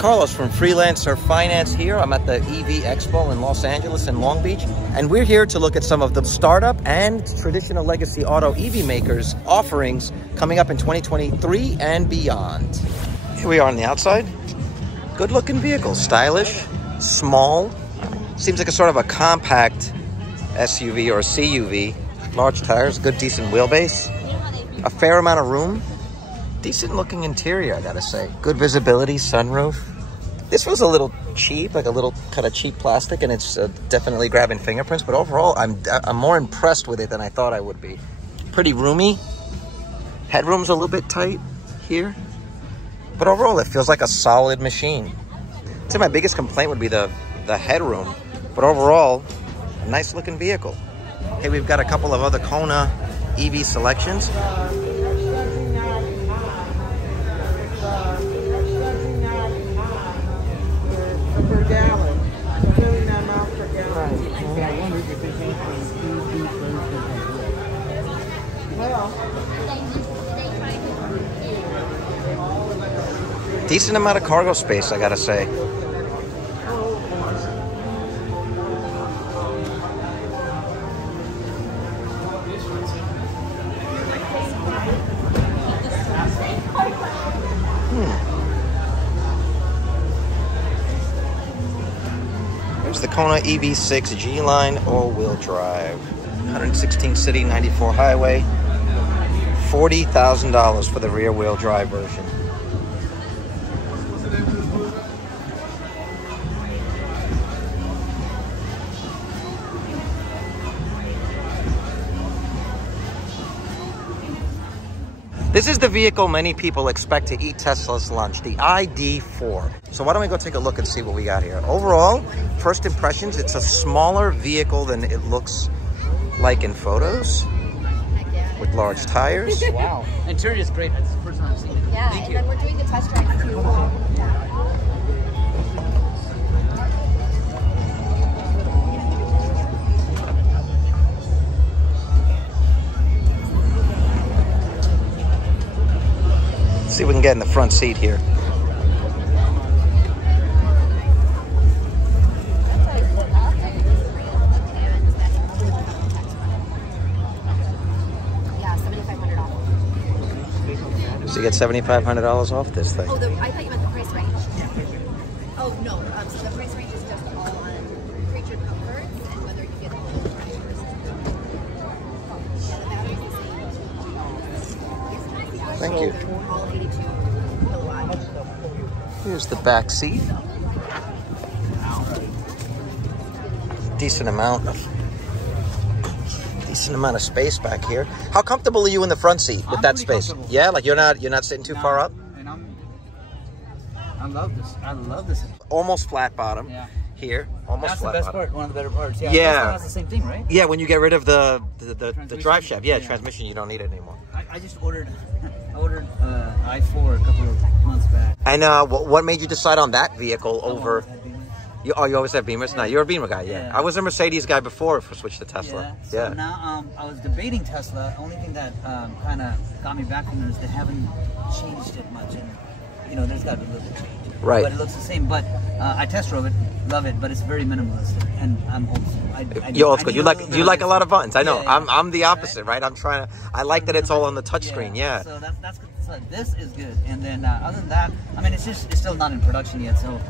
Carlos from Freelancer Finance here. I'm at the EV Expo in Los Angeles and Long Beach, and we're here to look at some of the startup and traditional legacy auto EV makers offerings coming up in 2023 and beyond. Here we are on the outside. Good looking vehicle, stylish, small. Seems like a sort of a compact SUV or CUV. Large tires, good decent wheelbase. A fair amount of room. Decent looking interior, I gotta say. Good visibility, sunroof. This was a little cheap, like a little kind of cheap plastic, and it's definitely grabbing fingerprints, but overall, I'm more impressed with it than I thought I would be. Pretty roomy. Headroom's a little bit tight here, but overall, it feels like a solid machine. I'd say my biggest complaint would be the headroom, but overall, a nice looking vehicle. Hey, we've got a couple of other KONA EV selections. Per gallon, 79 miles per gallon. Decent amount of cargo space, I gotta say. There's the KONA EV6 G-Line all-wheel drive. 116 city, 94 highway. $40,000 for the rear-wheel drive version. This is the vehicle many people expect to eat Tesla's lunch, the ID.4. So why don't we go take a look and see what we got here. Overall, first impressions, it's a smaller vehicle than it looks like in photos, with large tires. Wow. Interior is great. That's the first time I've seen it. Yeah, and then we're doing the test drive too. See if we can get in the front seat here. Yeah, $7,500 off. So you get $7,500 off this thing. Oh, I thought you meant the price range. Oh, no. So the price range is just all on creature comforts and whether you get a little price versus yeah, the battery's the same. Thank you. All 82 kilowatt. Here's the back seat. Decent amount of space back here. How comfortable are you in the front seat with that space? Yeah, like you're not sitting too far up. And I love this. I love this. Almost flat bottom. Yeah. Here, almost That's flat the best bottom. part. One of the better parts. Yeah. Yeah. That's the same thing, right? Yeah, when you get rid of the drive shaft, yeah, Yeah. transmission, you don't need it anymore. I just ordered. I ordered i4 a couple of months back. And what made you decide on that vehicle over? You always have Beamers? No, you're a Beamer guy, yeah. I was a Mercedes guy before I switched to Tesla. Yeah. So now I was debating Tesla. Only thing that kind of got me back from it is they haven't changed it much, and there's got to be a little bit change. Right. But it looks the same. But I test drove it, love it, but it's very minimalist, and I'm old school. You're old school. You like a lot of buttons. I know. Yeah. I'm the opposite, right? I like that it's all on the touchscreen. Yeah. So that's good. So this is good, and then other than that, I mean, it's still not in production yet, so.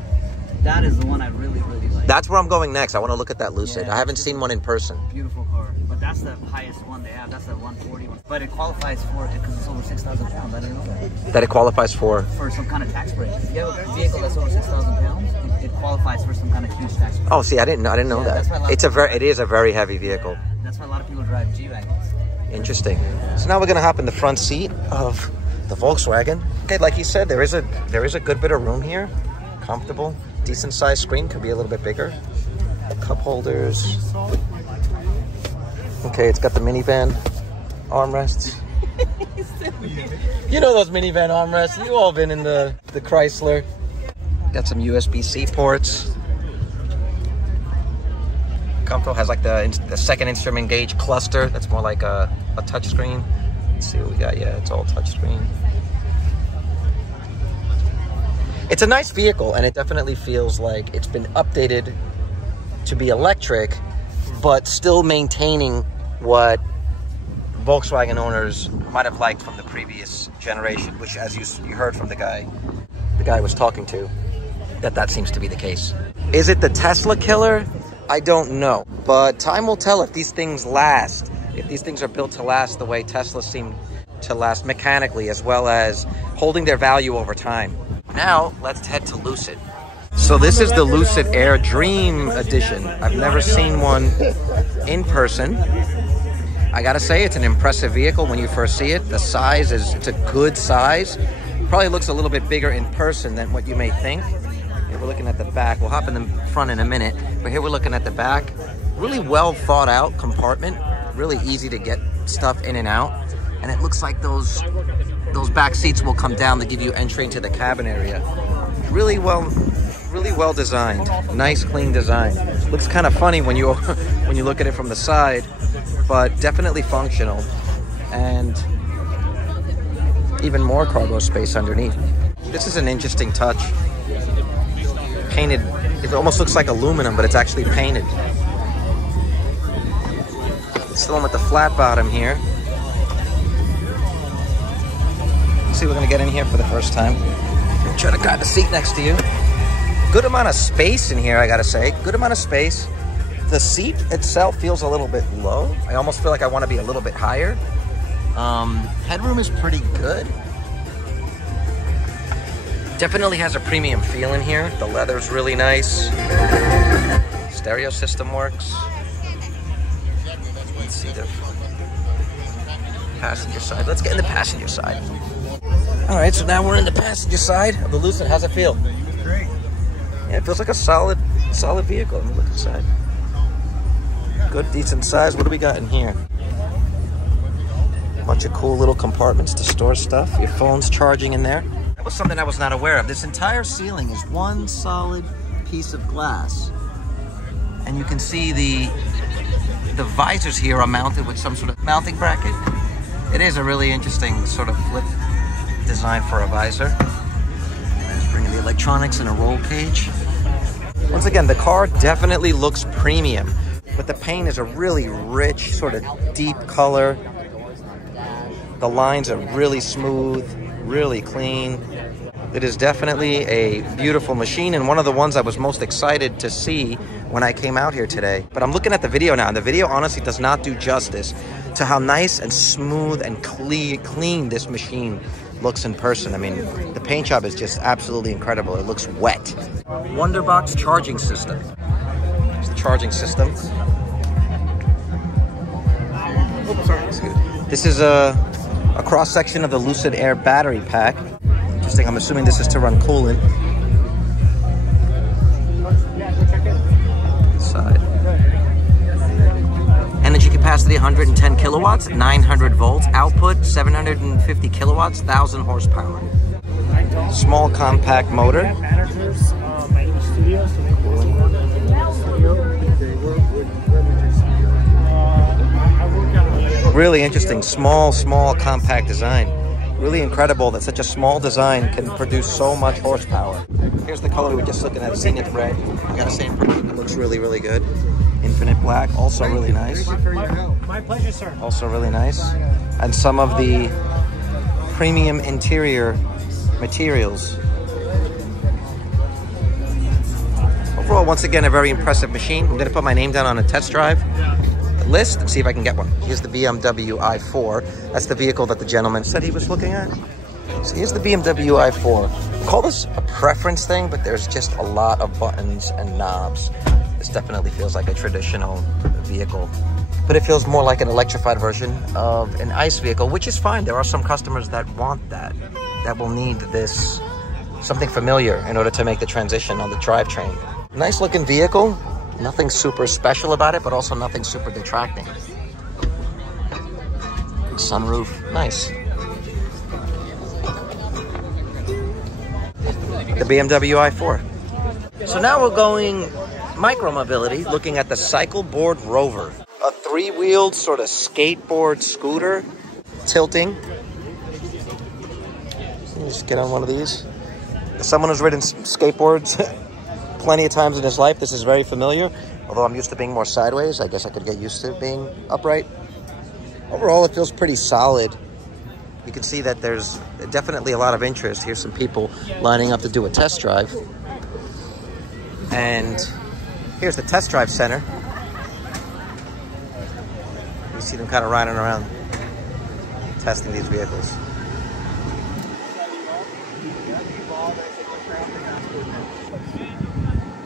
That is the one I really, really like. That's where I'm going next. I want to look at that Lucid. Yeah, I haven't seen one in person. Beautiful car. But that's the highest one they have. That's the 140 one. But it qualifies for it because it's over 6,000 pounds. I didn't know that. That it qualifies for? For some kind of tax break. If you have a vehicle that's over 6,000 pounds, it qualifies for some kind of huge tax break. Oh, see, I didn't know that. It is a very heavy vehicle. Yeah, that's why a lot of people drive G-Wagons. Interesting. So now we're going to hop in the front seat of the Volkswagen. Okay, like you said, there is a good bit of room here. Comfortable. Decent sized screen, could be a little bit bigger. Cup holders. Okay, it's got the minivan armrests. You know those minivan armrests. You've all been in the Chrysler. Got some USB-C ports. Comfortable, has like the second instrument gauge cluster. That's more like a touch screen. Let's see what we got. Yeah, it's all touch screen. It's a nice vehicle, and it definitely feels like it's been updated to be electric, but still maintaining what Volkswagen owners might have liked from the previous generation, which, as you heard from the guy was talking to, that seems to be the case. Is it the Tesla killer? I don't know, but time will tell if these things last, if these things are built to last the way Tesla seem to last mechanically, as well as holding their value over time. Now, let's head to Lucid. So this is the Lucid Air Dream Edition. I've never seen one in person. I gotta say, it's an impressive vehicle when you first see it. The size it's a good size. Probably looks a little bit bigger in person than what you may think. Here we're looking at the back. We'll hop in the front in a minute, but here we're looking at the back. Really well thought out compartment. Really easy to get stuff in and out. And it looks like those back seats will come down to give you entry into the cabin area. Really well designed. Nice, clean design. Looks kind of funny when you look at it from the side, but definitely functional. And even more cargo space underneath. This is an interesting touch. Painted, it almost looks like aluminum, but it's actually painted. Still with the flat bottom here. Let's see, we're gonna get in here for the first time. Try to grab the seat next to you. Good amount of space in here, I gotta say. Good amount of space. The seat itself feels a little bit low. I almost feel like I want to be a little bit higher. Headroom is pretty good. Definitely has a premium feel in here. The leather's really nice. Stereo system works. Let's see the passenger side. Let's get in the passenger side. All right, so now we're in the passenger side of the Lucid. How's it feel? Great. Yeah, it feels like a solid vehicle. Let me look inside. Good, decent size. What do we got in here? Bunch of cool little compartments to store stuff. Your phone's charging in there. That was something I was not aware of. This entire ceiling is one solid piece of glass. And you can see the visors here are mounted with some sort of mounting bracket. It is a really interesting sort of flip design for a visor. Just bringing the electronics in a roll cage. Once again, the car definitely looks premium, but the paint is a really rich, sort of deep color. The lines are really smooth, really clean. It is definitely a beautiful machine, and one of the ones I was most excited to see when I came out here today. But I'm looking at the video now, and the video honestly does not do justice to how nice and smooth and clean this machine looks in person. I mean, the paint job is just absolutely incredible. It looks wet. Wonderbox charging system. It's the charging system. This is a cross-section of the Lucid Air battery pack. Interesting, I'm assuming this is to run coolant. Side. Energy capacity 110 kilowatts, 900 volts. Output 750 kilowatts, 1,000 horsepower. Small compact motor. Really interesting, small compact design. Really incredible that such a small design can produce so much horsepower. Here's the color we were just looking at, Zenith Red. I gotta say, it looks really, really good. Infinite Black, also really nice. My pleasure, sir. Also really nice. And some of the premium interior materials. Overall, once again, a very impressive machine. I'm gonna put my name down on a test drive list and see if I can get one. Here's the BMW i4. That's the vehicle that the gentleman said he was looking at. So here's the BMW i4. I call this a preference thing, but there's just a lot of buttons and knobs. This definitely feels like a traditional vehicle, but it feels more like an electrified version of an ICE vehicle, which is fine. There are some customers that want that will need this, something familiar in order to make the transition on the drivetrain. Nice looking vehicle. Nothing super special about it, but also nothing super detracting. Sunroof, nice. The BMW i4. So now we're going micro-mobility, looking at the CYCLEBOARD Rover. A three-wheeled sort of skateboard scooter, tilting. Let me just get on one of these. As someone who's ridden skateboards plenty of times in his life, this is very familiar. Although I'm used to being more sideways, I guess I could get used to being upright. Overall, it feels pretty solid. You can see that there's definitely a lot of interest. Here's some people lining up to do a test drive. And here's the test drive center. You see them kind of riding around, testing these vehicles.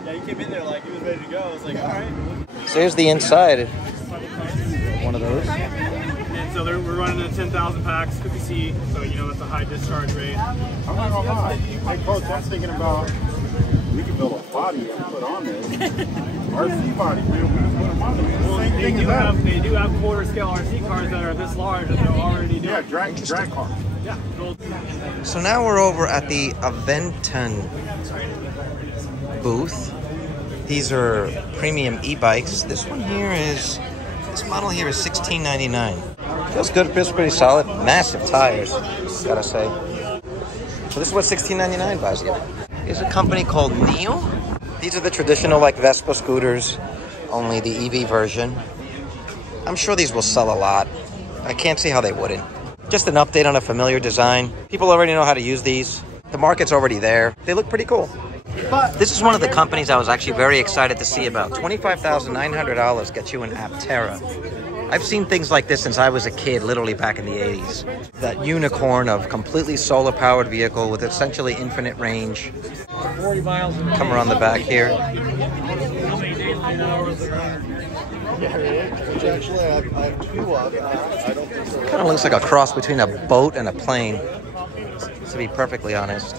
Yeah, he came in there like he was ready to go. I was like, all right. So here's the inside. One of those. And so we're running the 10,000 packs, 50C, so you know it's a high discharge rate. I'm not gonna lie. Like, coach, I'm thinking about we can build a body and put on there. RC body, man. We just put them on there. Well, Same thing as that. They do have quarter scale RC cars that are this large that they're already doing. Yeah, drag car. Yeah. So now we're over at the AVENTON booth. These are premium e-bikes. This one here is, this model here is $16.99. Feels good, feels pretty solid. Massive tires, gotta say. So this is what $16.99 buys you. Here's a company called Niro. These are the traditional like Vespa scooters, only the EV version. I'm sure these will sell a lot. I can't see how they wouldn't. Just an update on a familiar design. People already know how to use these. The market's already there. They look pretty cool. This is one of the companies I was actually very excited to see about. $25,900 gets you an APTERA. I've seen things like this since I was a kid, literally back in the 80s. That unicorn of completely solar-powered vehicle with essentially infinite range. 40 miles. Come around the back here. Actually, I have two of them. I don't think so. Kind of looks like a cross between a boat and a plane, to be perfectly honest.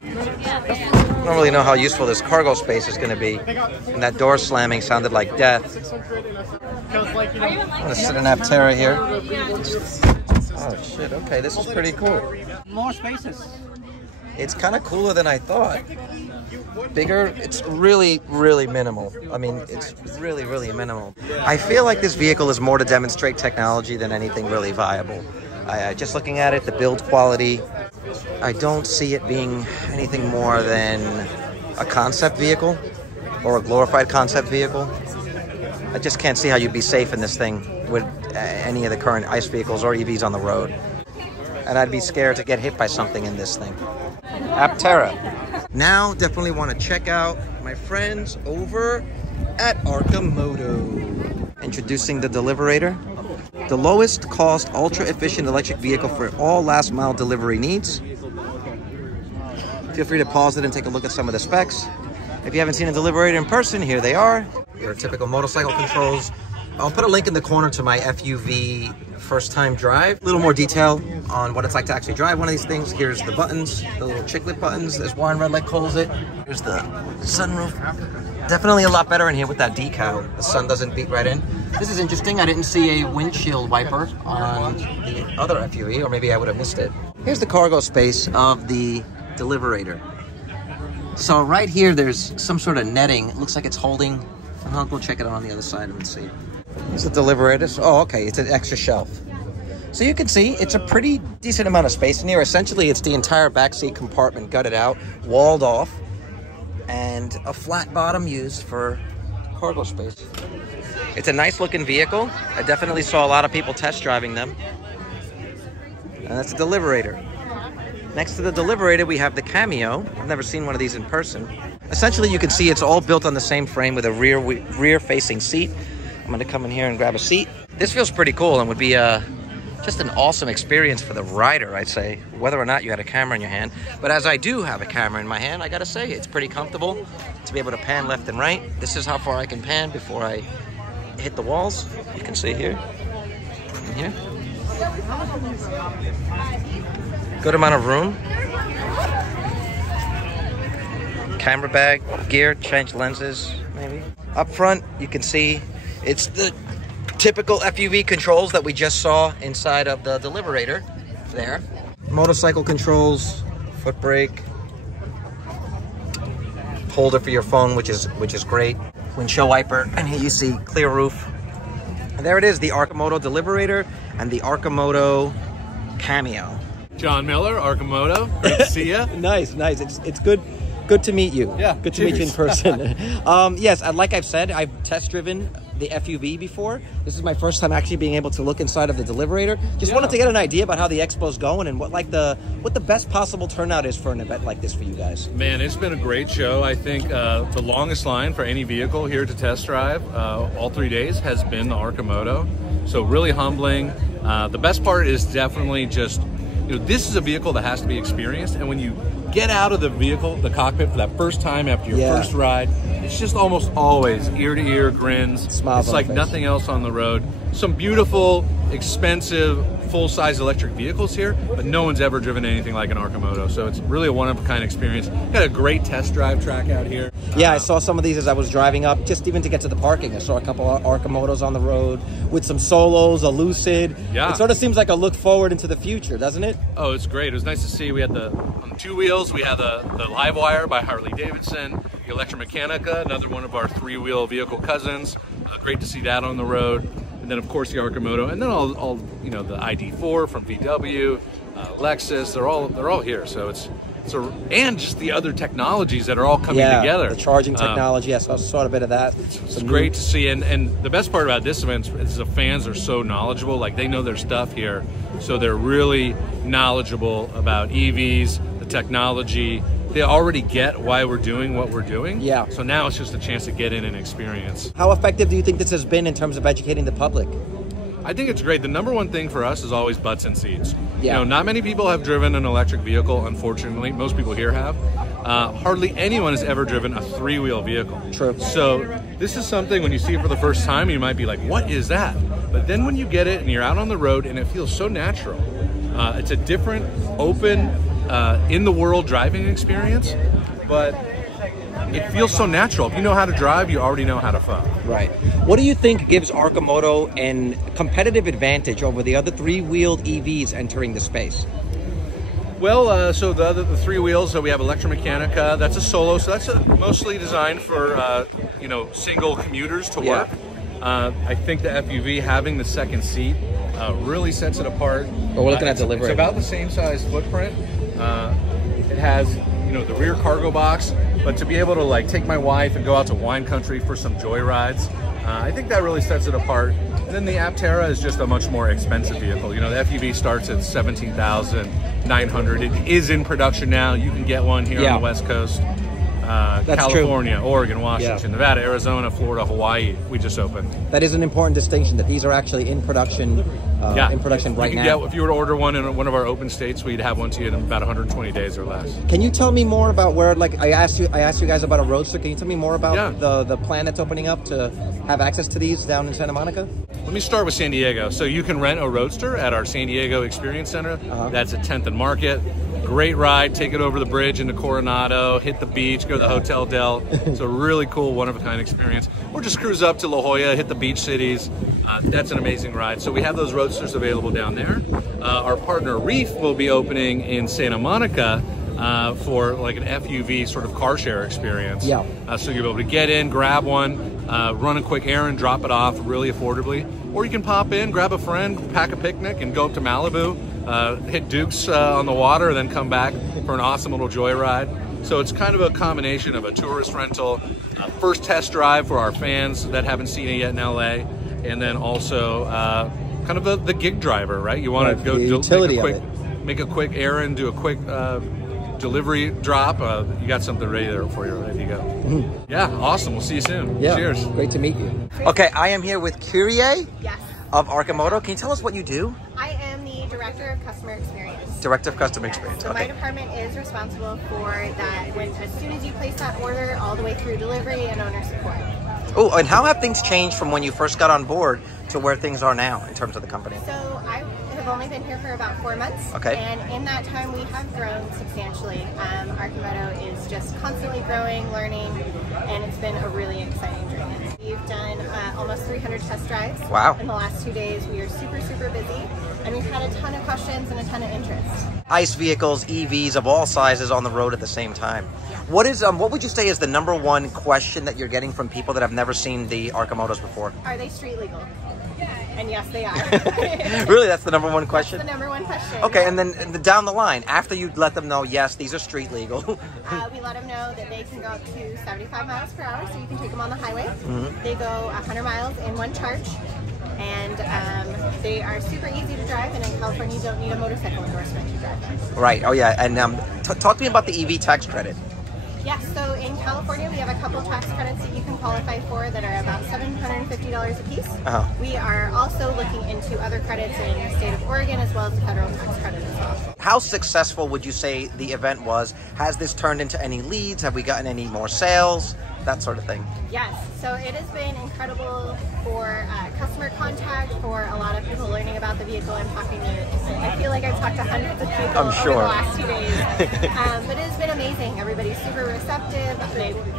I don't really know how useful this cargo space is going to be. And that door slamming sounded like death. I'm going to sit in APTERA here. Oh shit, okay, this is pretty cool. More spaces. It's kind of cooler than I thought. Bigger, it's really, really minimal. I mean, it's really, really minimal. I feel like this vehicle is more to demonstrate technology than anything really viable. Just looking at it, the build quality, I don't see it being anything more than a concept vehicle or a glorified concept vehicle. I just can't see how you'd be safe in this thing with any of the current ICE vehicles or EVs on the road. And I'd be scared to get hit by something in this thing. APTERA. Now, definitely want to check out my friends over at Arcimoto. Introducing the Deliverator. The lowest cost, ultra-efficient electric vehicle for all last mile delivery needs. Feel free to pause it and take a look at some of the specs. If you haven't seen a Deliverator in person, here they are. Your typical motorcycle controls. I'll put a link in the corner to my FUV first time drive. A little more detail on what it's like to actually drive one of these things. Here's the buttons, the little chiclet buttons, as Warren Redlight calls it. Here's the sunroof. Definitely a lot better in here with that decal. The sun doesn't beat right in. This is interesting. I didn't see a windshield wiper on the other FUV, or maybe I would have missed it. Here's the cargo space of the Deliverator. So right here, there's some sort of netting. It looks like it's holding. I'll go check it out on the other side and see. Here's the Deliverator. Oh, okay, it's an extra shelf. So you can see it's a pretty decent amount of space in here. Essentially, it's the entire backseat compartment gutted out, walled off, and a flat bottom used for cargo space. It's a nice looking vehicle. I definitely saw a lot of people test driving them. And that's the Deliverator. Next to the Deliverator, we have the Cameo. I've never seen one of these in person. Essentially, you can see it's all built on the same frame with a rear-facing seat. I'm gonna come in here and grab a seat. This feels pretty cool and would be just an awesome experience for the rider, I'd say, whether or not you had a camera in your hand. But as I do have a camera in my hand, I gotta say, it's pretty comfortable to be able to pan left and right. This is how far I can pan before I hit the walls. You can see here, and here. Good amount of room. Camera bag, gear, change lenses, maybe. Up front, you can see it's the typical FUV controls that we just saw inside of the Deliverator there. Motorcycle controls, foot brake, holder for your phone, which is great. Windshield wiper, and here you see clear roof. And there it is, the Arcimoto Deliverator and the Arcimoto Cameo. John Miller, Arcimoto. Great to see you. Nice. It's good to meet you. Yeah, good to meet you in person. Yes, like I've said, I've test driven the FUV before. This is my first time actually being able to look inside of the Deliverator. Just wanted to get an idea about how the Expo's going and what the best possible turnout is for an event like this for you guys. Man, it's been a great show. I think the longest line for any vehicle here to test drive all 3 days has been the Arcimoto. So really humbling. The best part is definitely just, this is a vehicle that has to be experienced, and when you get out of the vehicle, the cockpit, for that first time after your first ride, it's just almost always ear-to-ear grins. Smiles it's like nothing else on the road. Some beautiful, expensive, full-size electric vehicles here, but no one's ever driven anything like an Arcimoto, so it's really a one-of-a-kind experience. Got a great test drive track out here. Yeah, I saw some of these as I was driving up, just even to get to the parking. I saw a couple of Arcimotos on the road with some Solos, a Lucid. Yeah. It sort of seems like a look forward into the future, doesn't it? Oh, it's great. It was nice to see. We had on the two wheels, we had the Livewire by Harley Davidson, the Electramecanica, another one of our three-wheel vehicle cousins. Great to see that on the road. And then of course the Arcimoto, and then all the ID4 from VW, Lexus. They're all here. So and just the other technologies that are all coming together. The charging technology. I saw a bit of that. It's great to see, and the best part about this event is the fans are so knowledgeable. Like, they know their stuff here, so they're really knowledgeable about EVs, the technology. They already get why we're doing what we're doing. Yeah. So now it's just a chance to get in and experience. How effective do you think this has been in terms of educating the public? I think it's great. The number one thing for us is always butts and seats. Yeah. Not many people have driven an electric vehicle, unfortunately. Most people here have. Hardly anyone has ever driven a three-wheel vehicle. True. So this is something, when you see it for the first time, you might be like, what is that? But then when you get it and you're out on the road and it feels so natural, it's a different, open, in-the-world driving experience, but it feels so natural. If you know how to drive, you already know how to fun. Right. What do you think gives Arcimoto a competitive advantage over the other three-wheeled EVs entering the space? Well, so the three wheels, so we have Electramecanica, that's a Solo, so that's mostly designed for, single commuters to work. I think the FUV, having the second seat, really sets it apart. But we're looking at Deliverator. It's about the same size footprint. It has, the rear cargo box, but to be able to take my wife and go out to wine country for some joy rides, I think that really sets it apart. And then the APTERA is just a much more expensive vehicle. The FUV starts at $17,900. It is in production now. You can get one here on the West Coast. California, Oregon, Washington, Nevada, Arizona, Florida, Hawaii. We just opened. That is an important distinction, that these are actually in production. Right now. If you were to order one in one of our open states, we'd have one to you in about 120 days or less. Can you tell me more about where? I asked you guys about a Roadster. Can you tell me more about the plan that's opening up to have access to these down in Santa Monica? Let me start with San Diego. So you can rent a Roadster at our San Diego Experience Center. That's at 10th and Market. Great ride. Take it over the bridge into Coronado, hit the beach, go to the Hotel Del. It's a really cool, one-of-a-kind experience. Or just cruise up to La Jolla, hit the beach cities. That's an amazing ride. So we have those Roadsters available down there. Our partner Reef will be opening in Santa Monica for an FUV sort of car share experience. So you'll be able to get in, grab one, run a quick errand, drop it off really affordably. Or you can pop in, grab a friend, pack a picnic, and go up to Malibu, hit Dukes on the water, then come back for an awesome little joyride. So it's kind of a combination of a tourist rental, first test drive for our fans that haven't seen it yet in LA, and then also kind of the gig driver, right? You want to go make a quick errand, do a quick delivery drop. You got something ready there for you, ready to go. Yeah, awesome. We'll see you soon. Cheers. Great to meet you. Okay, I am here with Kurea of Arcimoto. Can you tell us what you do? I am the Director of Customer Experience. Director of Customer Experience. So my department is responsible for that as soon as you place that order, all the way through delivery and owner support. Oh, and how have things changed from when you first got on board to where things are now in terms of the company? So I have only been here for about 4 months. Okay. And in that time, we have grown substantially. Arcimoto is just constantly growing, learning, and it's been a really exciting journey. We've done almost 300 test drives. Wow. In the last 2 days. We are super, super busy, and we've had a ton of questions and a ton of interest. ICE vehicles, EVs of all sizes on the road at the same time. What would you say is the #1 question that you're getting from people that have never seen the Arcimotos before? Are they street legal? And yes, they are. Really, that's the number one question? That's the number one question. Okay, and then down the line, after you let them know, yes, these are street legal. We let them know that they can go up to 75 miles per hour, so you can take them on the highway. Mm-hmm. They go 100 miles in one charge, and they are super easy to drive, and in California you don't need a motorcycle endorsement to drive them. Right, oh yeah, and talk to me about the EV tax credit. Yes, so in California we have a couple tax credits that you can qualify for that are about $750 a piece. We are also looking into other credits in the state of Oregon as well as the federal tax credit as well. How successful would you say the event was? Has this turned into any leads? Have we gotten any more sales? That sort of thing. Yes, so it has been incredible for customer contact, for a lot of people learning about the vehicle and talking to, I feel like I've talked to hundreds of people over the last 2 days. But it has been amazing. Everybody's super receptive.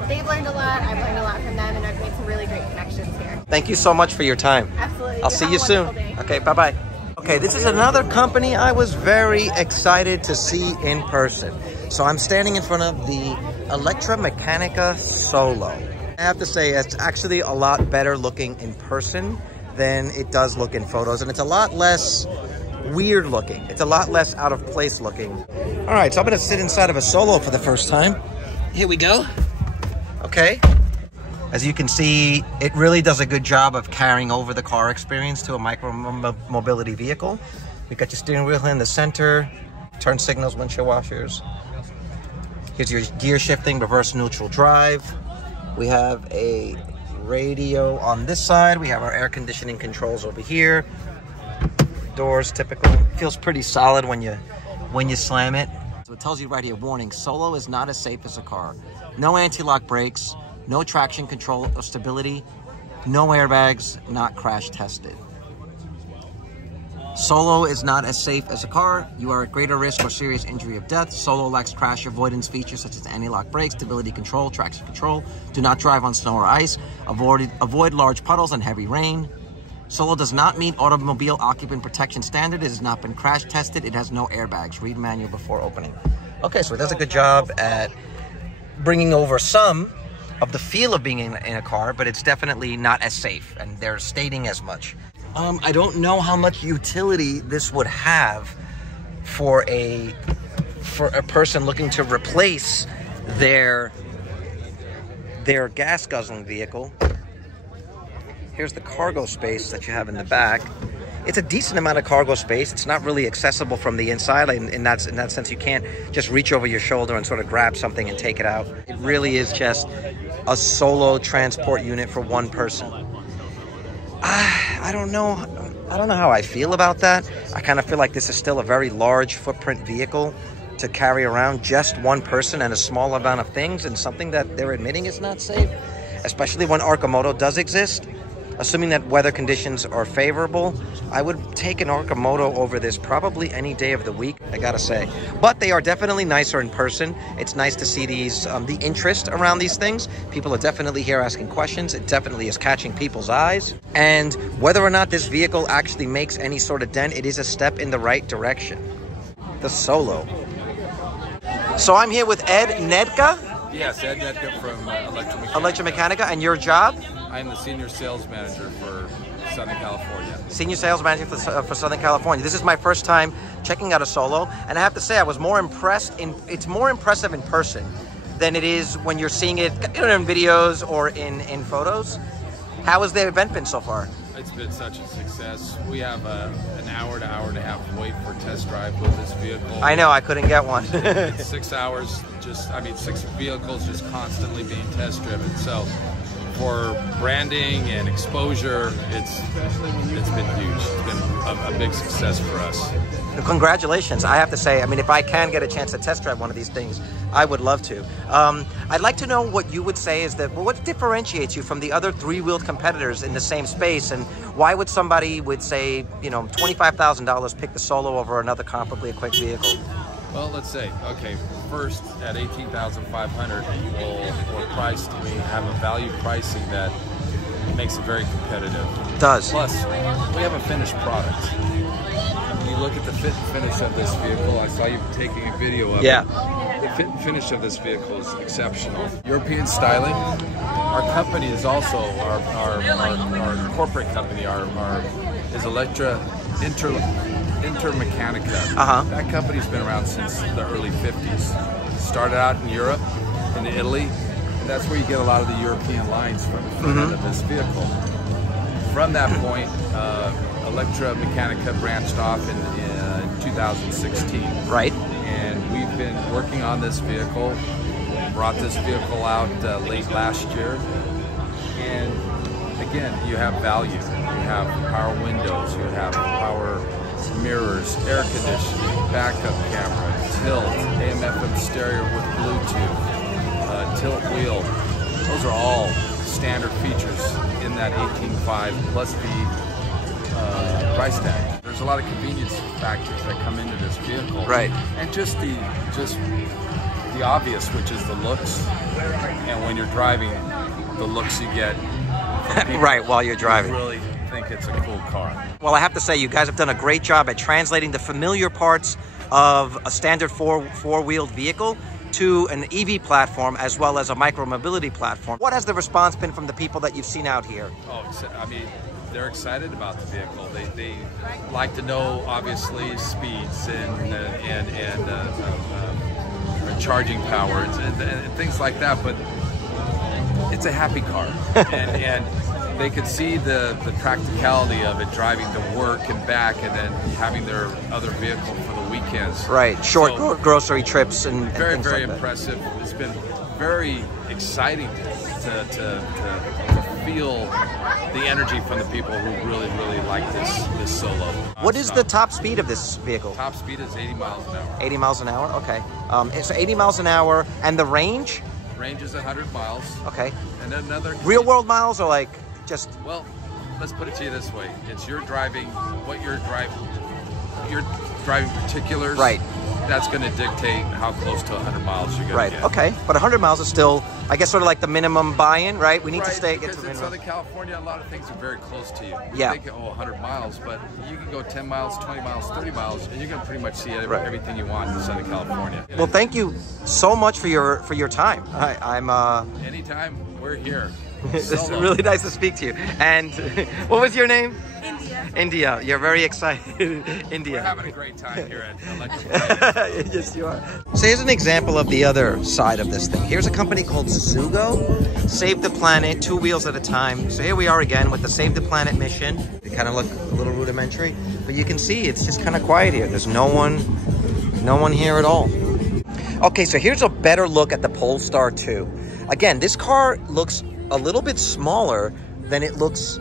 They've learned a lot. I've learned a lot from them, and I've made some really great connections here. Thank you so much for your time. Absolutely. I'll see you soon. Okay, bye-bye. Okay, this is another company I was very excited to see in person. So I'm standing in front of the ELECTRAMECCANICA Solo. I have to say, it's actually a lot better looking in person than it does look in photos, and it's a lot less weird looking. It's a lot less out of place looking. All right, so I'm gonna sit inside of a Solo for the first time. Here we go. Okay. As you can see, it really does a good job of carrying over the car experience to a micro-mobility vehicle. We got your steering wheel in the center, turn signals, windshield washers. Here's your gear shifting, reverse neutral drive. We have a radio on this side. We have our air conditioning controls over here. Doors, typical. Feels pretty solid when you slam it. So it tells you right here, warning, Solo is not as safe as a car. No anti-lock brakes, no traction control or stability, no airbags, not crash tested. Solo is not as safe as a car. You are at greater risk for serious injury or death. Solo lacks crash avoidance features such as anti-lock brakes, stability control, traction control. Do not drive on snow or ice. Avoid large puddles and heavy rain. Solo does not meet automobile occupant protection standard. It has not been crash tested. It has no airbags. Read manual before opening. Okay, so it does a good job at bringing over some of the feel of being in a car, but it's definitely not as safe, and they're stating as much. I don't know how much utility this would have for a person looking to replace their gas guzzling vehicle. Here's the cargo space that you have in the back. It's a decent amount of cargo space. It's not really accessible from the inside. In that sense, you can't just reach over your shoulder and sort of grab something and take it out. It really is just a Solo transport unit for one person. I don't know how I feel about that. I kind of feel like this is still a very large footprint vehicle to carry around just one person and a small amount of things, and something that they're admitting is not safe, especially when Arcimoto does exist. Assuming that weather conditions are favorable, I would take an Arcimoto over this probably any day of the week, I gotta say. But they are definitely nicer in person. It's nice to see these, the interest around these things. People are definitely here asking questions. It definitely is catching people's eyes. And whether or not this vehicle actually makes any sort of dent, it is a step in the right direction. The Solo. So I'm here with Ed Netka. Yes, Ed Netka from ELECTRAMECCANICA, and your job? I'm the Senior Sales Manager for Southern California. Senior Sales Manager for Southern California. This is my first time checking out a Solo, and I have to say I was more impressed. It's more impressive in person than it is when you're seeing it in videos or in photos. How has the event been so far? It's been such a success. We have an hour to hour and a half wait for test drive with this vehicle. I know, I couldn't get one. It's 6 hours, 6 vehicles just constantly being test driven. So for branding and exposure, it's been huge. It's been a big success for us. Congratulations. I have to say, I mean, if I can get a chance to test drive one of these things, I would love to. I'd like to know what you would say is that, well, what differentiates you from the other three-wheeled competitors in the same space, and why would somebody would say, you know, $25,000 pick the Solo over another comparably equipped vehicle? Well, let's say, okay, first at $18,500, we're priced, we have a value pricing that makes it very competitive. It does. Plus, we have a finished product. You look at the fit and finish of this vehicle. I saw you taking a video of it. The fit and finish of this vehicle is exceptional. European styling. Our company is also our corporate company, our is Intermeccanica. That company's been around since the early 50s. Started out in Europe, in Italy, and that's where you get a lot of the European lines from the front end of this vehicle. From that point, Electromeccanica branched off in 2016. Right. And we've been working on this vehicle, brought this vehicle out late last year. And again, you have value. You have power windows, you have power mirrors, air conditioning, backup camera, tilt, AM/FM stereo with Bluetooth, tilt wheel. Those are all standard features in that 18.5 plus the price tag. There's a lot of convenience factors that come into this vehicle, right? And just the obvious, which is the looks, and when you're driving, the looks you get right while you're driving. Really think it's a cool car. Well, I have to say, you guys have done a great job at translating the familiar parts of a standard four-wheeled vehicle to an EV platform as well as a micro-mobility platform. What has the response been from the people that you've seen out here? Oh, I mean, they're excited about the vehicle. They like to know, obviously, speeds and charging power and things like that, but it's a happy car. and they could see the practicality of it, driving to work and back, and then having their other vehicle for the weekends. Right, short grocery trips and very, things very like impressive. That. It's been very exciting to feel the energy from the people who really, really like this Solo. What is the top speed of this vehicle? Top speed is 80 miles an hour. 80 miles an hour, okay. It's 80 miles an hour, and the range? Range is 100 miles. Okay. And another... Real world miles, or like just... Well, let's put it to you this way. It's your driving, what you're driving particulars. Right. That's going to dictate how close to 100 miles you're going to get. Okay. But 100 miles is still, I guess, sort of like the minimum buy-in, right? We need to stay... Because in Southern California, a lot of things are very close to you. Yeah. You think, 100 miles, but you can go 10 miles, 20 miles, 30 miles, and you're going to pretty much see everything you want in Southern California. Well, thank you so much for your time. I'm Anytime, we're here. It's really nice to speak to you. And what was your name? India. You're very excited. India. We're having a great time here at Electrify. Yes, you are. So here's an example of the other side of this thing. Here's a company called ZUGO. Save the planet, 2 wheels at a time. So here we are again with the Save the Planet mission. They kind of look a little rudimentary, but you can see it's just kind of quiet here. There's no one here at all. Okay, so here's a better look at the Polestar 2. Again, this car looks a little bit smaller than it looks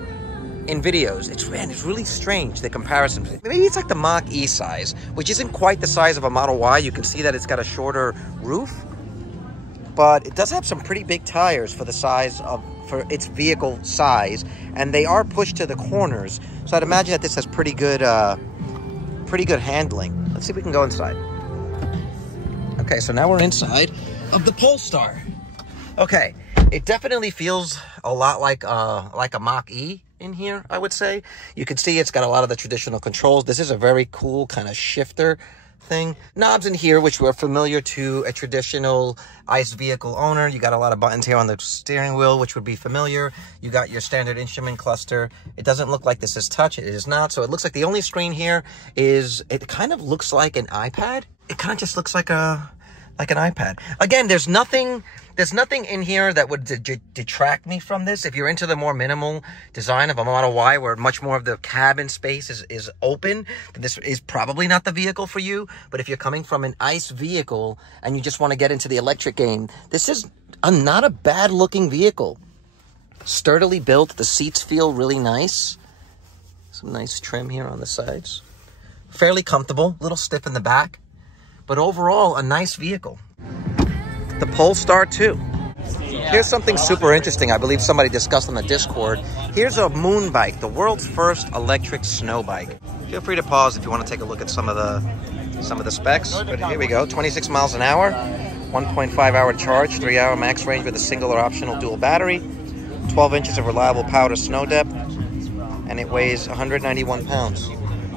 in videos. It's really strange, the comparison. Maybe it's like the Mach-E size, which isn't quite the size of a Model Y. You can see that it's got a shorter roof, but it does have some pretty big tires for the size of, for its vehicle size, and they are pushed to the corners. So I'd imagine that this has pretty good handling. Let's see if we can go inside. Okay, so now we're inside of the Polestar. Okay, it definitely feels a lot like a Mach-E in here, I would say. You can see it's got a lot of the traditional controls. This is a very cool kind of shifter thing. Knobs in here, which were familiar to a traditional ICE vehicle owner. You got a lot of buttons here on the steering wheel, which would be familiar. You got your standard instrument cluster. It doesn't look like this is touch. It is not. So it looks like the only screen here is, it kind of looks like an iPad. It kind of just looks like an iPad. Again, there's nothing in here that would detract me from this. If you're into the more minimal design of a Model Y, where much more of the cabin space is open, then this is probably not the vehicle for you. But if you're coming from an ICE vehicle and you just want to get into the electric game, this is not a bad looking vehicle. Sturdily built. The seats feel really nice. Some nice trim here on the sides. Fairly comfortable, a little stiff in the back, but overall a nice vehicle. The Polestar 2. Here's something super interesting. I believe somebody discussed on the Discord. Here's a MOONBIKE, the world's first electric snow bike. Feel free to pause if you want to take a look at some of the specs. But here we go. 26 miles an hour, 1.5 hour charge, 3 hour max range with a single or optional dual battery, 12 inches of reliable powder snow depth, and it weighs 191 pounds.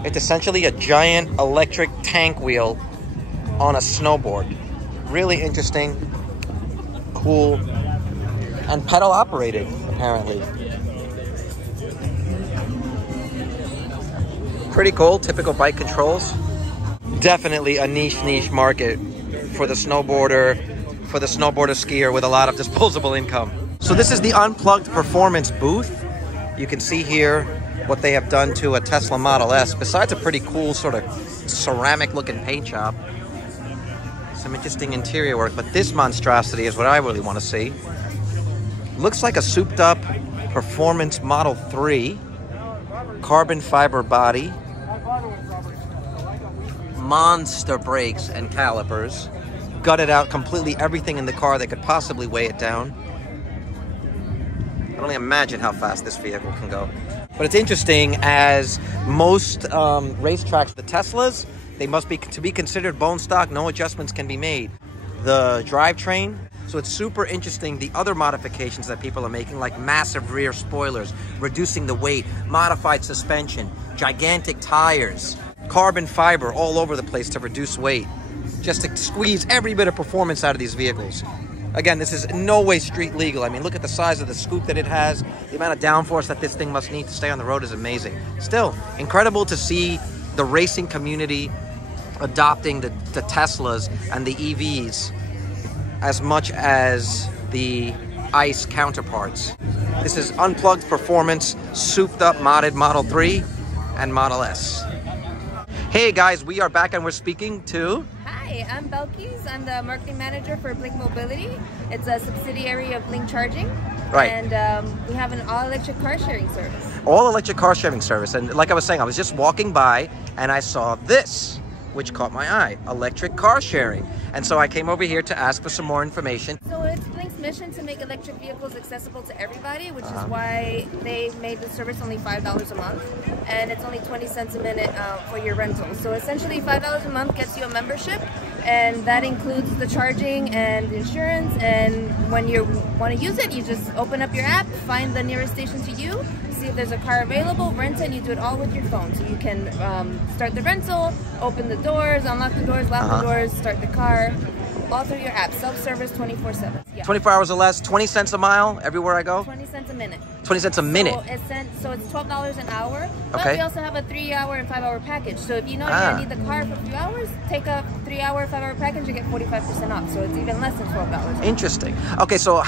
It's essentially a giant electric tank wheel on a snowboard. Really interesting, cool, and pedal operated, apparently. Pretty cool, typical bike controls. Definitely a niche market for the snowboarder, skier with a lot of disposable income. So this is the Unplugged Performance booth. You can see here what they have done to a Tesla Model S. Besides a pretty cool sort of ceramic looking paint job, some interesting interior work, but this monstrosity is what I really want to see. Looks like a souped up Performance Model 3, carbon fiber body, monster brakes and calipers, gutted out completely everything in the car that could possibly weigh it down. I can only imagine how fast this vehicle can go. But it's interesting, as most racetracks, the Teslas, they must be, to be considered bone stock, no adjustments can be made. The drivetrain, so it's super interesting, the other modifications that people are making, like massive rear spoilers, reducing the weight, modified suspension, gigantic tires, carbon fiber all over the place to reduce weight, just to squeeze every bit of performance out of these vehicles. Again, this is in no way street legal. I mean, look at the size of the scoop that it has. The amount of downforce that this thing must need to stay on the road is amazing. Still, incredible to see the racing community adopting the Teslas and the EVs as much as the ICE counterparts. This is Unplugged Performance, souped up modded Model 3 and Model S. Hey guys, we are back and we're speaking to... Hi, I'm Belkis. I'm the marketing manager for Blink Mobility. It's a subsidiary of Blink Charging. Right. And we have an all-electric car sharing service. All-electric car sharing service. And like I was saying, I was just walking by and I saw this, which caught my eye, electric car sharing. And so I came over here to ask for some more information. So it's Blink's mission to make electric vehicles accessible to everybody, which is why they made the service only $5 a month. And it's only 20 cents a minute for your rental. So essentially $5 a month gets you a membership, and that includes the charging and the insurance. And when you want to use it, you just open up your app, find the nearest station to you, see if there's a car available, rent it, and you do it all with your phone. So you can start the rental, open the doors, unlock the doors, lock the doors, start the car, all through your app. Self-service 24/7. Yeah. 24 hours or less, 20 cents a mile everywhere I go? 20 cents a minute. 20 cents a minute? So it's $12 an hour. But Okay. we also have a 3-hour and 5-hour package. So if you know you're going to need the car for a few hours, take a 3-hour, 5-hour package, you get 45% off. So it's even less than $12. Interesting. Okay, so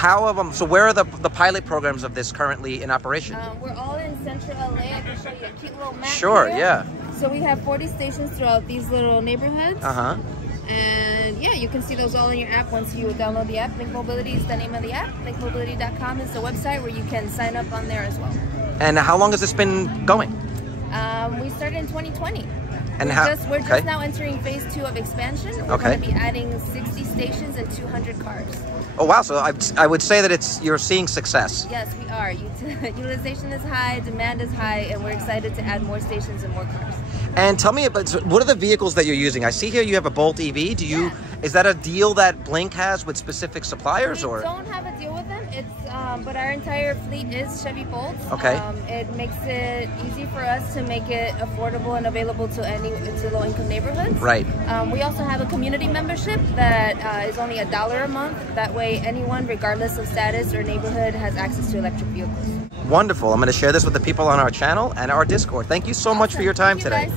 so where are the pilot programs of this currently in operation? We're all in central LA. I can show you a cute little map. Sure, here. yeah. So we have 40 stations throughout these little neighborhoods. And yeah, you can see those all in your app once you download the app. Blink Mobility is the name of the app. BlinkMobility.com is the website where you can sign up on there as well. And how long has this been going? We started in 2020. And we're just now entering phase 2 of expansion. We're going to be adding 60 stations and 200 cars. Oh wow, so I would say that you're seeing success. Yes, we are. Utilization is high, demand is high, and we're excited to add more stations and more cars. And tell me about, what are the vehicles that you're using? I see here you have a Bolt EV. Is that a deal that Blink has with specific suppliers, or? We don't have a deal with them. But our entire fleet is Chevy Bolts. Okay. It makes it easy for us to make it affordable and available to low-income neighborhoods. Right. We also have a community membership that is only $1 a month. That way, anyone, regardless of status or neighborhood, has access to electric vehicles. Wonderful. I'm going to share this with the people on our channel and our Discord. Thank you so much for your time today.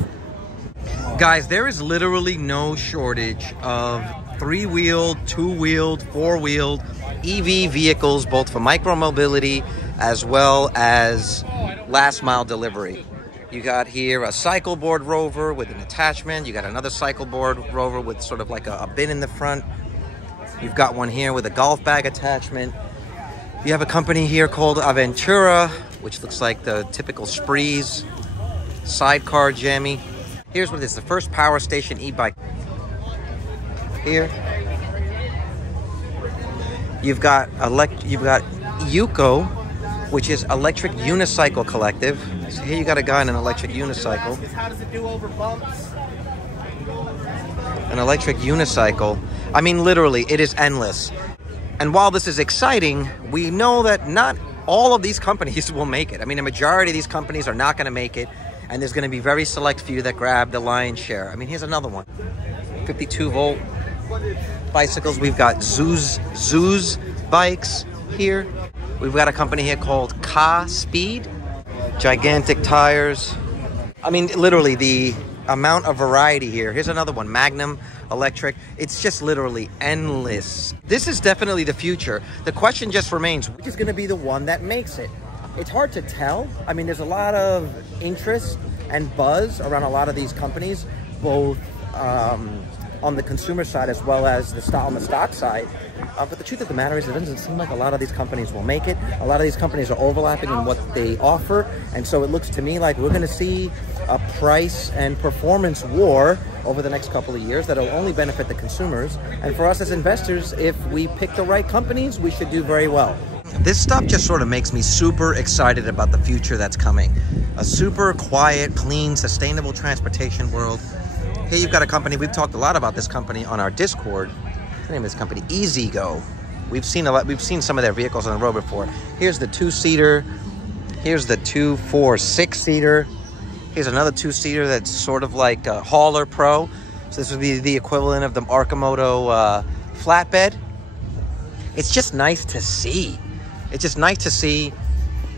Guys, there is literally no shortage of 3-wheeled, 2-wheeled, 4-wheeled EV vehicles, both for micro-mobility as well as last-mile delivery. You got here a CYCLEBOARD Rover with an attachment. You got another CYCLEBOARD Rover with sort of like a bin in the front. You've got one here with a golf bag attachment. You have a company here called AVENTON, which looks like the typical Sprees sidecar jammy. Here's what it is, the first power station e-bike. Here, you've got UCO, which is Electric Unicycle Collective. So here you got a guy in an electric unicycle. How does it do over bumps? An electric unicycle. I mean, literally, it is endless. And while this is exciting, we know that not all of these companies will make it. I mean, a majority of these companies are not going to make it, and there's going to be very select few that grab the lion's share. I mean, here's another one. 52-volt bicycles. We've got Zoos bikes here. We've got a company here called Ka Speed. Gigantic tires. I mean, literally the amount of variety here. Here's another one, Magnum Electric. It's just literally endless. This is definitely the future. The question just remains, which is going to be the one that makes it? It's hard to tell. I mean, there's a lot of interest and buzz around a lot of these companies, both on the consumer side as well as on the stock side. But the truth of the matter is, it doesn't seem like a lot of these companies will make it. A lot of these companies are overlapping in what they offer. And so it looks to me like we're going to see a price and performance war over the next couple of years that'll only benefit the consumers. And for us as investors, if we pick the right companies, we should do very well. This stuff just sort of makes me super excited about the future that's coming. A super quiet, clean, sustainable transportation world. Here you've got a company, we've talked a lot about this company on our Discord. The name of this company, ZUGO. We've seen some of their vehicles on the road before. Here's the 2-seater. Here's the 2, 4, 6-seater. Here's another 2-seater that's sort of like a Hauler Pro. So this would be the equivalent of the Arcimoto flatbed. It's just nice to see. It's just nice to see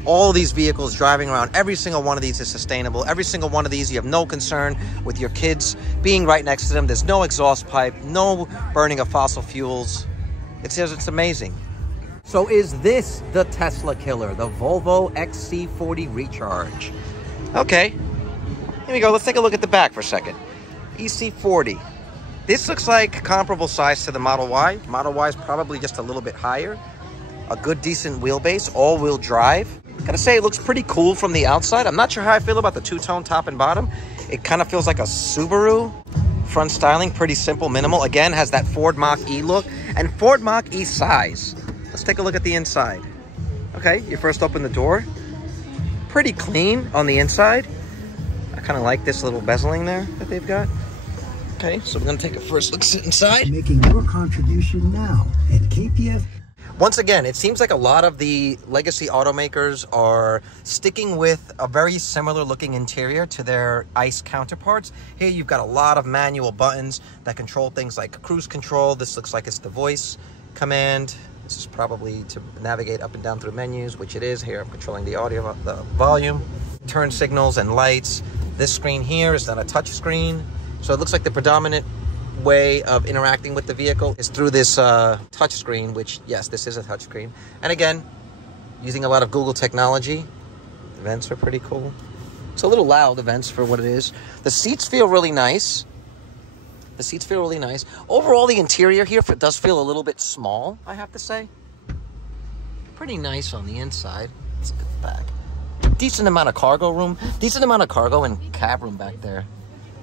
all these vehicles driving around. Every single one of these is sustainable. Every single one of these, you have no concern with your kids being right next to them. There's no exhaust pipe, no burning of fossil fuels. It's amazing. So is this the Tesla killer, the Volvo XC40 Recharge? Okay, here we go. Let's take a look at the back for a second. EC40. This looks like comparable size to the Model Y. Model Y is probably just a little bit higher. A good, decent wheelbase, all-wheel drive. Gotta say, it looks pretty cool from the outside. I'm not sure how I feel about the two-tone top and bottom. It kind of feels like a Subaru. Front styling, pretty simple, minimal. Again, has that Ford Mach-E look and Ford Mach-E size. Let's take a look at the inside. Okay, you first open the door. Pretty clean on the inside. I kind of like this little bezeling there that they've got. Okay, so we're gonna take a first look inside. Making your contribution now at KPF. Once again, it seems like a lot of the legacy automakers are sticking with a very similar looking interior to their ICE counterparts. Here you've got a lot of manual buttons that control things like cruise control. This looks like it's the voice command. This is probably to navigate up and down through menus, which it is. Here I'm controlling the audio, the volume, turn signals and lights. This screen here is not a touch screen. So it looks like the predominant way of interacting with the vehicle is through this touch screen, which, yes, this is a touch screen. And again, using a lot of Google technology. The vents are pretty cool. It's a little loud, the vents, for what it is. The seats feel really nice. The seats feel really nice. Overall, the interior here does feel a little bit small, I have to say. Pretty nice on the inside. Let's look at the back. Decent amount of cargo room. Decent amount of cargo and cab room back there.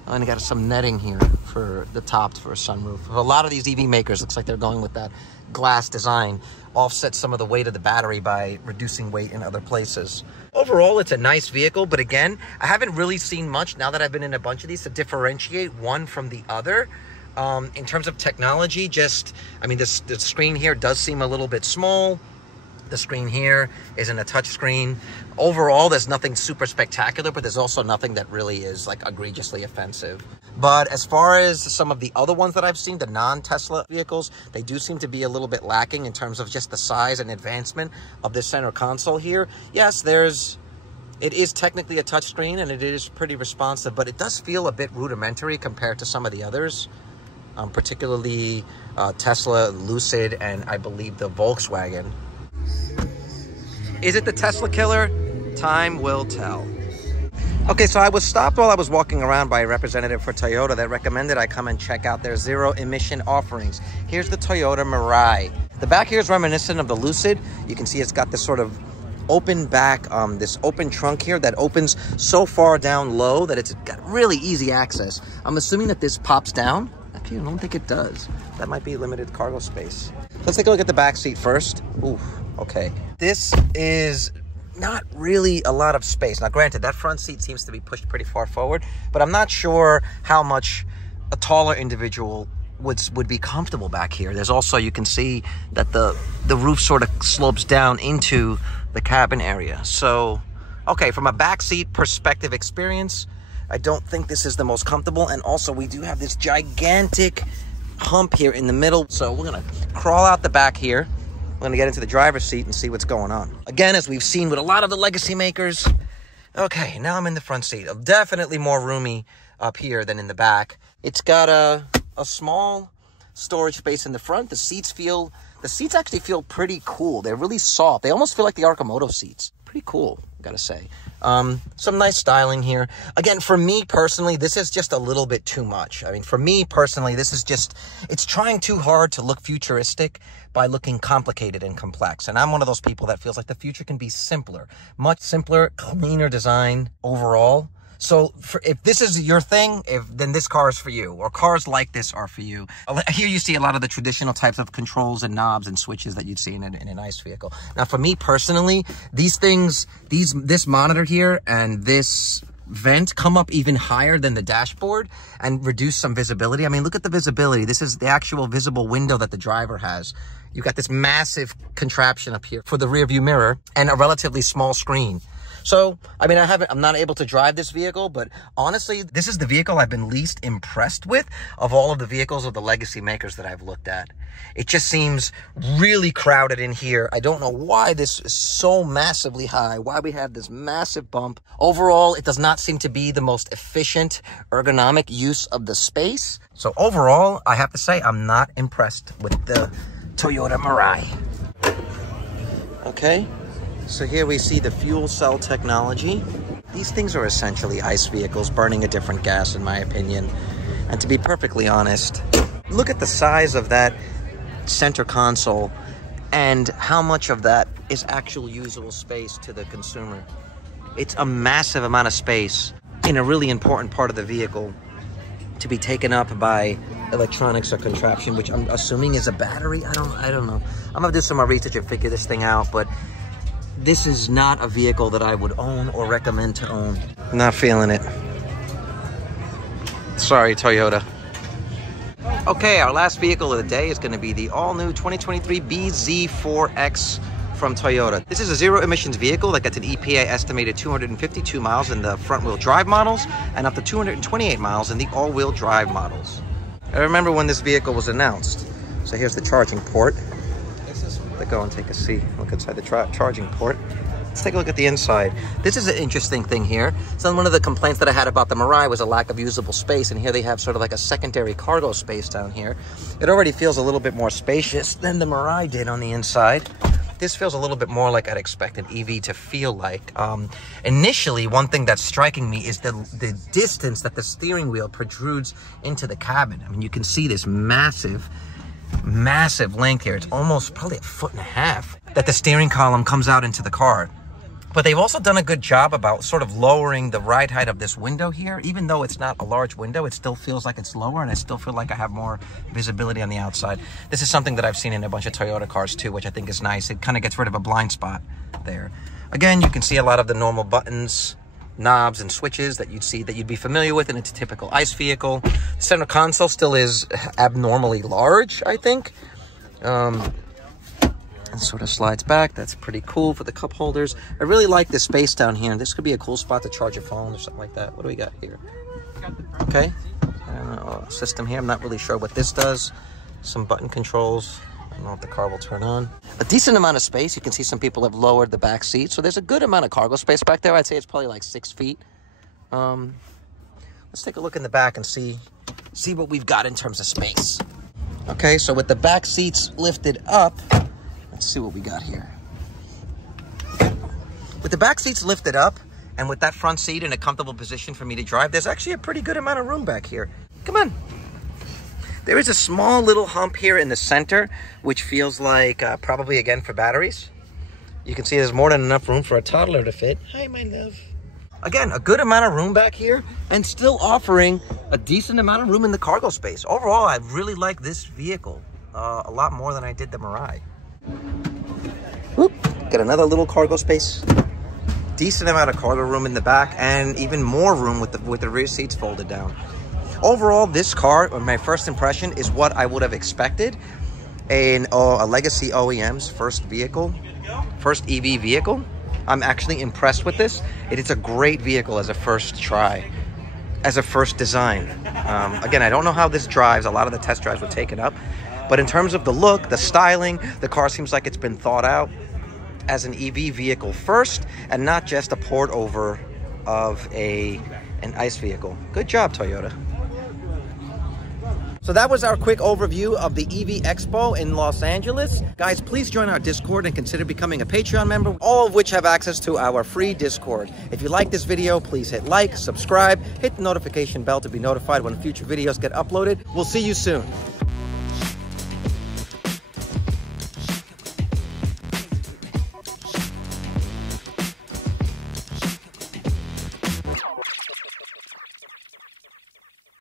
And you got some netting here for the top for a sunroof. For a lot of these EV makers, looks like they're going with that glass design. Offset some of the weight of the battery by reducing weight in other places. Overall, it's a nice vehicle, but again, I haven't really seen much now that I've been in a bunch of these to differentiate one from the other. In terms of technology, I mean, the screen here does seem a little bit small. The screen here isn't a touch screen. Overall, there's nothing super spectacular, but there's also nothing that really is like egregiously offensive. But as far as some of the other ones that I've seen, the non-Tesla vehicles, they do seem to be a little bit lacking in terms of just the size and advancement of the center console here. Yes, it is technically a touch screen and it is pretty responsive, but it does feel a bit rudimentary compared to some of the others, particularly Tesla, Lucid, and I believe the Volkswagen. Is it the Tesla killer? Time will tell. Okay, so I was stopped while I was walking around by a representative for Toyota that recommended I come and check out their zero-emission offerings. Here's the Toyota Mirai. The back here is reminiscent of the Lucid. You can see it's got this sort of open back, this open trunk here that opens so far down low that it's got really easy access. I'm assuming that this pops down. Actually, I don't think it does. That might be limited cargo space. Let's take a look at the back seat first. Ooh, okay. This is not really a lot of space. Now, granted, that front seat seems to be pushed pretty far forward, but I'm not sure how much a taller individual would be comfortable back here. There's also, you can see that the roof sort of slopes down into the cabin area. So, okay, from a backseat perspective experience, I don't think this is the most comfortable. And also, we do have this gigantic hump here in the middle. So we're gonna crawl out the back here. We're gonna get into the driver's seat and see what's going on. Again, as we've seen with a lot of the legacy makers, Okay, now I'm in the front seat. Definitely more roomy up here than in the back. It's got a small storage space in the front. The seats actually feel pretty cool. They're really soft. They almost feel like the Arcimoto seats. Pretty cool, gotta say. Some nice styling here. Again, for me personally, this is just a little bit too much. I mean, for me personally, this is just, it's trying too hard to look futuristic by looking complicated and complex. And I'm one of those people that feels like the future can be simpler, much simpler, cleaner design overall. So if this is your thing, then this car is for you, or cars like this are for you. Here you see a lot of the traditional types of controls and knobs and switches that you'd see in an ICE vehicle. Now, for me personally, these things, this monitor here and this vent come up even higher than the dashboard and reduce some visibility. I mean, look at the visibility. This is the actual visible window that the driver has. You've got this massive contraption up here for the rear view mirror and a relatively small screen. So, I mean, I'm not able to drive this vehicle, but honestly, this is the vehicle I've been least impressed with of all of the vehicles of the legacy makers that I've looked at. It just seems really crowded in here. I don't know why this is so massively high, why we have this massive bump. Overall, it does not seem to be the most efficient, ergonomic use of the space. So overall, I have to say, I'm not impressed with the Toyota Mirai. Okay. So here we see the fuel cell technology. These things are essentially ICE vehicles burning a different gas, in my opinion. And to be perfectly honest, look at the size of that center console and how much of that is actual usable space to the consumer. It's a massive amount of space in a really important part of the vehicle to be taken up by electronics or contraption, which I'm assuming is a battery. I don't know. I'm gonna do some more research and figure this thing out, but this is not a vehicle that I would own or recommend to own. Not feeling it. Sorry, Toyota. Okay, our last vehicle of the day is going to be the all-new 2023 BZ4X from Toyota. This is a zero-emissions vehicle that gets an EPA estimated 252 miles in the front-wheel drive models and up to 228 miles in the all-wheel drive models. I remember when this vehicle was announced. So here's the charging port. Let's go and take a seat. Look inside the charging port. Let's take a look at the inside. This is an interesting thing here. So one of the complaints that I had about the Mirai was a lack of usable space, and here they have sort of like a secondary cargo space down here. It already feels a little bit more spacious than the Mirai did on the inside. This feels a little bit more like I'd expect an EV to feel like. Initially, one thing that's striking me is the distance that the steering wheel protrudes into the cabin. I mean, you can see this massive length here. It's almost probably 1.5 feet that the steering column comes out into the car. But they've also done a good job about sort of lowering the ride height of this window here. Even though it's not a large window, it still feels like it's lower, and I still feel like I have more visibility on the outside. This is something that I've seen in a bunch of Toyota cars too, which I think is nice. It kind of gets rid of a blind spot there. Again, you can see a lot of the normal buttons, knobs, and switches that you'd be familiar with in a typical ICE vehicle. The center console still is abnormally large, I think. And sort of slides back. That's pretty cool for the cup holders. I really like this space down here. This could be a cool spot to charge your phone or something like that. What do we got here? Okay. System here. I'm not really sure what this does. Some button controls. I don't know if the car will turn on. A decent amount of space. You can see some people have lowered the back seat. So there's a good amount of cargo space back there. I'd say it's probably like 6 feet. Let's take a look in the back and see what we've got in terms of space. Okay, so with the back seats lifted up, let's see what we got here. With the back seats lifted up and with that front seat in a comfortable position for me to drive, there's actually a pretty good amount of room back here. Come on. There is a small little hump here in the center, which feels like probably, again, for batteries. You can see there's more than enough room for a toddler to fit. Hi, my love. Again, a good amount of room back here and still offering a decent amount of room in the cargo space. Overall, I really like this vehicle a lot more than I did the Mirai. Whoop, got another little cargo space. Decent amount of cargo room in the back and even more room with the rear seats folded down. Overall, this car, my first impression, is what I would have expected in a legacy OEM's first EV vehicle. I'm actually impressed with this. It is a great vehicle as a first try, as a first design. Again, I don't know how this drives. A lot of the test drives were taken up. But in terms of the look, the styling, the car seems like it's been thought out as an EV vehicle first and not just a port over of an ICE vehicle. Good job, Toyota. So that was our quick overview of the EV Expo in Los Angeles. Guys, please join our Discord and consider becoming a Patreon member, all of which have access to our free Discord. If you like this video, please hit like, subscribe, hit the notification bell to be notified when future videos get uploaded. We'll see you soon.